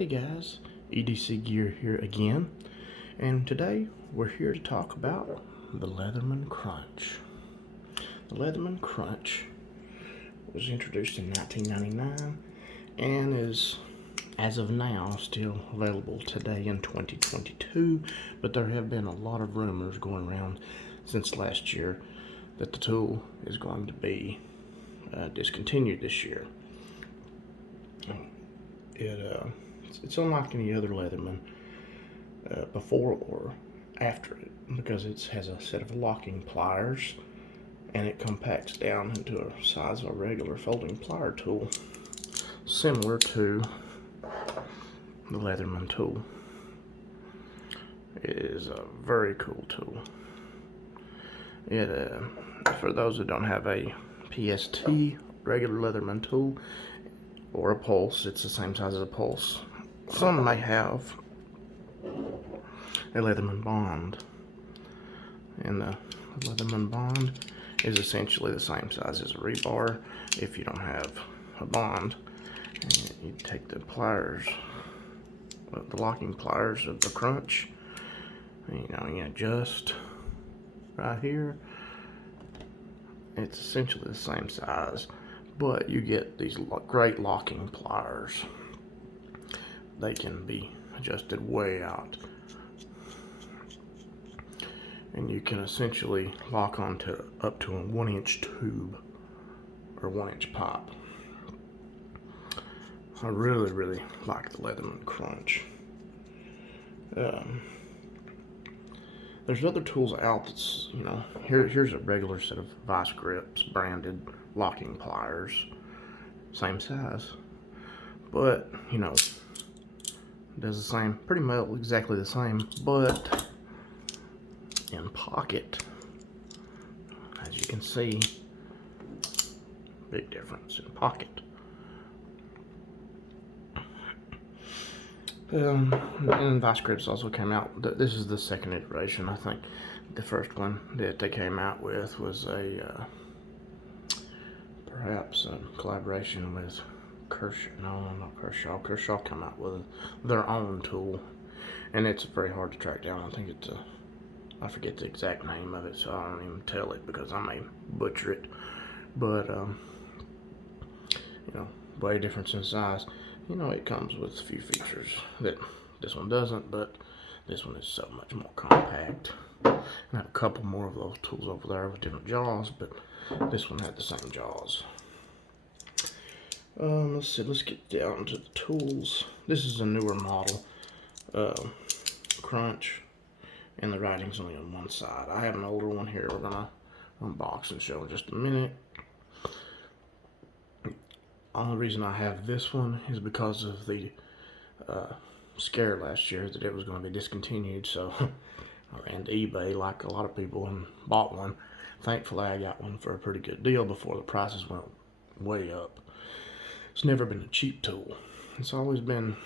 Hey guys, EDC Gear here again, and today we're here to talk about the Leatherman Crunch. The Leatherman Crunch was introduced in 1999 and is, as of now, still available today in 2022, but there have been a lot of rumors going around since last year that the tool is going to be discontinued this year. It's unlike any other Leatherman before or after it, because it has a set of locking pliers and it compacts down into a size of a regular folding plier tool, similar to the Leatherman tool. It is a very cool tool. For those who don't have a PST, regular Leatherman tool, or a pulse, it's the same size as a pulse. Some may have a Leatherman Bond, and the Leatherman Bond is essentially the same size as a rebar. If you don't have a Bond, and you take the pliers, the locking pliers of the Crunch, and, you adjust right here. It's essentially the same size, but you get these great locking pliers. They can be adjusted way out, and you can essentially lock onto up to a 1-inch tube or 1-inch pipe. I really like the Leatherman Crunch. There's other tools out that's, here's a regular set of vice grips, branded locking pliers, same size, but does the same, pretty much exactly the same, but in pocket, as you can see, big difference in pocket. And vice grips also came out. This is the second iteration. I think the first one that they came out with was perhaps a collaboration with Kershaw. No, not Kershaw. Kershaw came out with their own tool, and it's very hard to track down. I think it's I forget the exact name of it, so I don't even tell it because I may butcher it. But way difference in size. It comes with a few features that this one doesn't, but this one is so much more compact. I have a couple more of those tools over there with different jaws, but this one had the same jaws. Let's see, let's get down to the tools. This is a newer model, Crunch, and the writing's only on one side. I have an older one here we're gonna unbox and show in just a minute. Only reason I have this one is because of the scare last year that it was going to be discontinued, so I ran to eBay like a lot of people and bought one. Thankfully I got one for a pretty good deal before the prices went way up. It's never been a cheap tool. It's always been,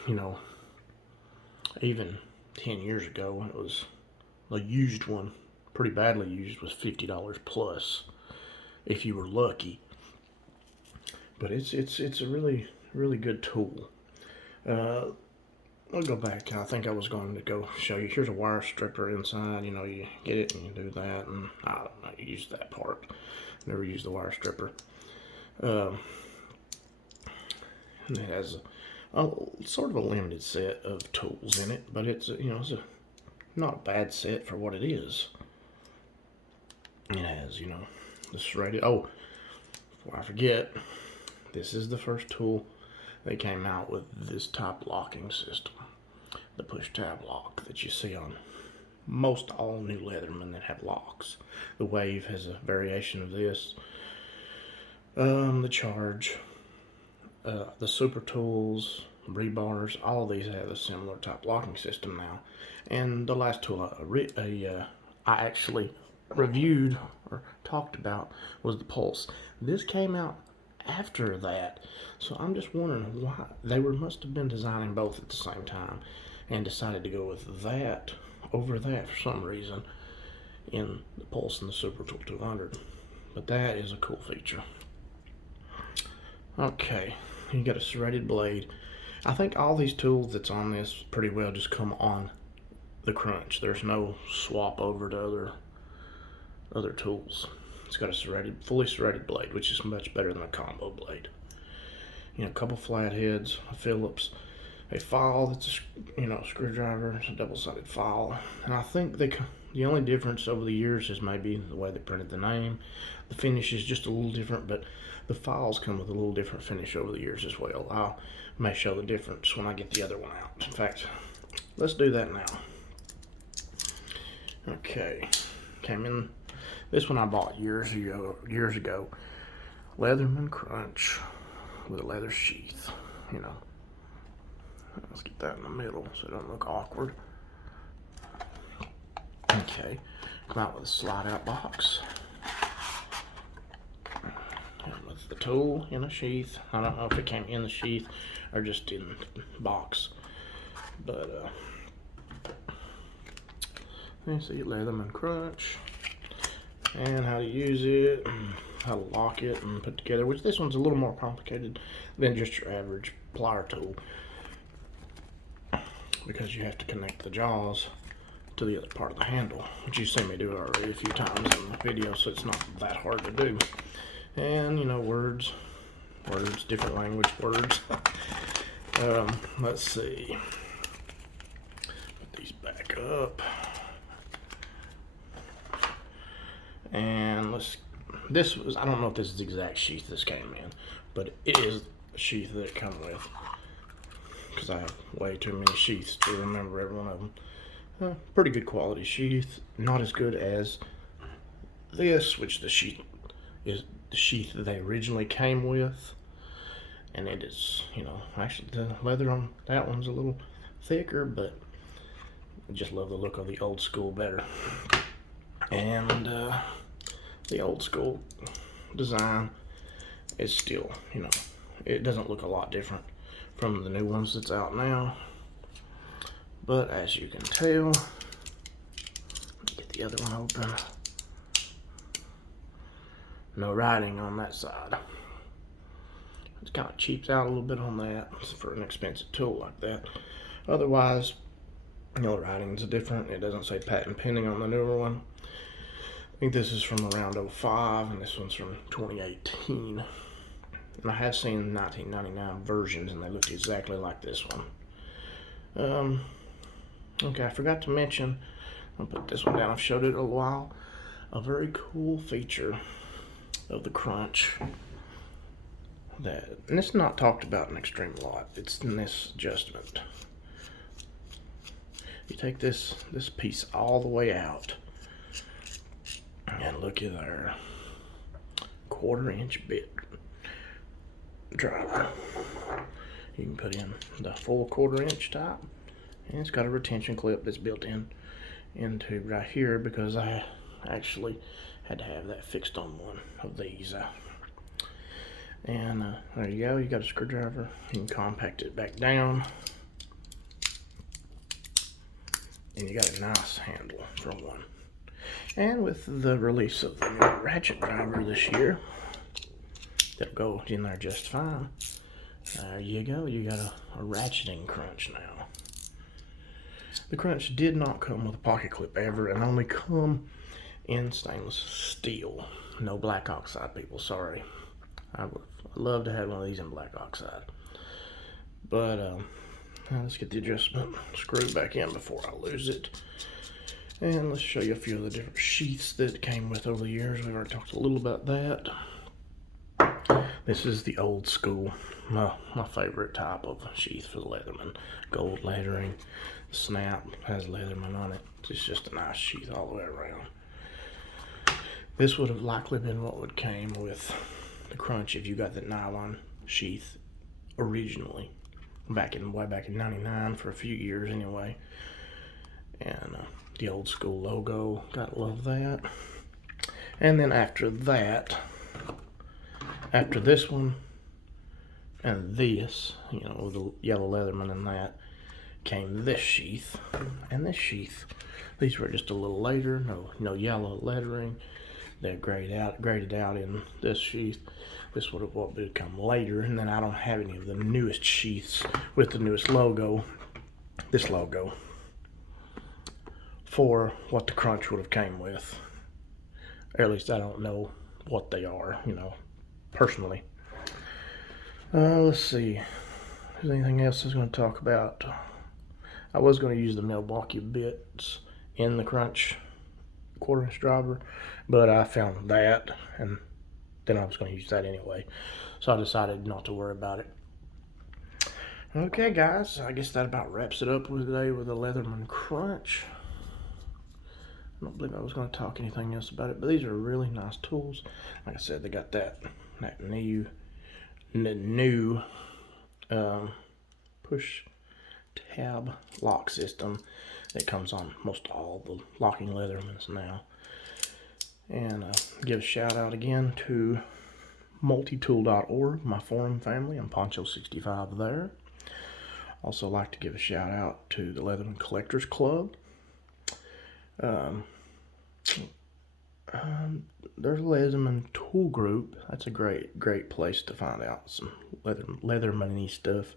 even 10 years ago when it was a used one, pretty badly used, was $50 plus if you were lucky. But it's a really good tool. I'll go back. I think I was going to go show you. Here's a wire stripper inside. You get it and you do that, and I don't know, you use that part. Never used the wire stripper. And it has a sort of a limited set of tools in it, but it's not a bad set for what it is. It has the serrated. Oh, before I forget, this is the first tool they came out with this type locking system, the push tab lock that you see on most all new Leatherman that have locks. The Wave has a variation of this. The Charge, the Super Tools, rebars, all these have a similar type locking system now. And the last tool I actually reviewed or talked about was the Pulse. This came out after that, so I'm just wondering why they must have been designing both at the same time and decided to go with that over that for some reason in the Pulse and the Super Tool 200. But that is a cool feature. Okay, you got a serrated blade, I think all these tools that's on this pretty well just come on the Crunch. There's no swap over to other tools. It's got a fully serrated blade, which is much better than a combo blade. You know, a couple flatheads, a Phillips, a file that's a screwdriver, a double-sided file. And I think the only difference over the years is maybe the way they printed the name. The finish is just a little different, but the files come with a little different finish over the years as well. I may show the difference when I get the other one out. In fact, let's do that now. Okay, came in. This one I bought years ago. Leatherman Crunch with a leather sheath. You know, let's get that in the middle so it doesn't look awkward. Okay, come out with a slide-out box. And with the tool in a sheath. I don't know if it came in the sheath or just in the box. But, let's see, Leatherman Crunch. And how to use it, and how to lock it and put together, which this one's a little more complicated than just your average plier tool, because you have to connect the jaws to the other part of the handle, which you've seen me do already a few times in the video, so it's not that hard to do. And you know, words, different language words. Let's see, put these back up. And I don't know if this is the exact sheath this came in, but it is a sheath that it comes with, because I have way too many sheaths to remember every one of them. Pretty good quality sheath, not as good as this, which the sheath is the sheath that they originally came with, and it is, actually the leather on that one's a little thicker, but I just love the look of the old school better. And the old school design is still, it doesn't look a lot different from the new ones that's out now. But as you can tell, get the other one open. No writing on that side. It kind of cheaps out a little bit on that for an expensive tool like that. Otherwise, the writing's different. It doesn't say patent pending on the newer one. I think this is from around 05, and this one's from 2018. And I have seen 1999 versions, and they look exactly like this one. Okay, I forgot to mention, I'll put this one down, I've showed it a while, a very cool feature of the Crunch and it's not talked about an extreme lot, it's in this adjustment. You take this piece all the way out, and looky there, 1/4 inch bit driver. You can put in the full 1/4 inch type, and it's got a retention clip that's built into right here, because I actually had to have that fixed on one of these. And there you go, you got a screwdriver, you can compact it back down, and you got a nice handle for one. And with the release of the new Ratchet Driver this year, that'll go in there just fine. There you go, you got a ratcheting Crunch now. The Crunch did not come with a pocket clip ever, and only come in stainless steel. No black oxide, people, sorry. I would love to have one of these in black oxide. But let's get the adjustment screw back in before I lose it. And let's show you a few of the different sheaths that it came with over the years. We've already talked a little about that. This is the old school, my favorite type of sheath for the Leatherman. Gold lettering, snap, has Leatherman on it. It's just a nice sheath all the way around. This would have likely been what would came with the Crunch if you got the nylon sheath originally, way back in '99 for a few years anyway. And the old school logo, gotta love that. And then after that, after this one and this, with the yellow Leatherman and that, came this sheath and this sheath. These were just a little later, no yellow lettering. They're graded out in this sheath. This would have what would come later, and then I don't have any of the newest sheaths with the newest logo. This logo for what the Crunch would have came with. Or at least I don't know what they are, you know, personally. Let's see. If there's anything else I was going to talk about. I was going to use the Milwaukee bits in the Crunch 1/4" driver, but I found that, and then I was going to use that anyway. So I decided not to worry about it. Okay, guys, I guess that about wraps it up with today with the Leatherman Crunch. I don't believe I was going to talk anything else about it, but these are really nice tools. Like I said, they got that new push tab lock system that comes on most all the locking Leathermans now. And give a shout out again to multitool.org, my forum family, and Poncho65 there. Also like to give a shout out to the Leatherman Collectors Club. There's Leatherman Tool Group. That's a great place to find out some Leatherman-y stuff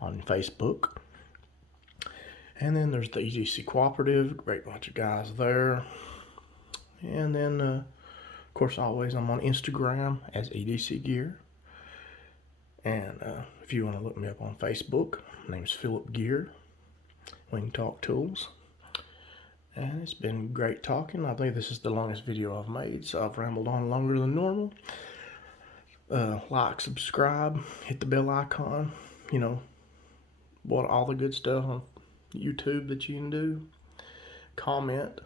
on Facebook. And then there's the EDC Cooperative, great bunch of guys there. And then, of course, always I'm on Instagram as EDC Gear. And if you want to look me up on Facebook, my name's Philip Gear. We can talk tools. And it's been great talking. I think this is the longest video I've made, so I've rambled on longer than normal. Like, subscribe, hit the bell icon, you know, what all the good stuff on YouTube that you can do. Comment,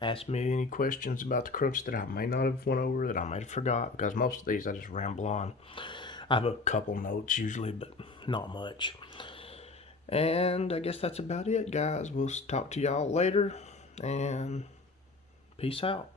ask me any questions about the Crunch that I may not have went over, that I may have forgot, because most of these I just ramble on. I have a couple notes usually, but not much. And I guess that's about it, guys. We'll talk to y'all later, and peace out.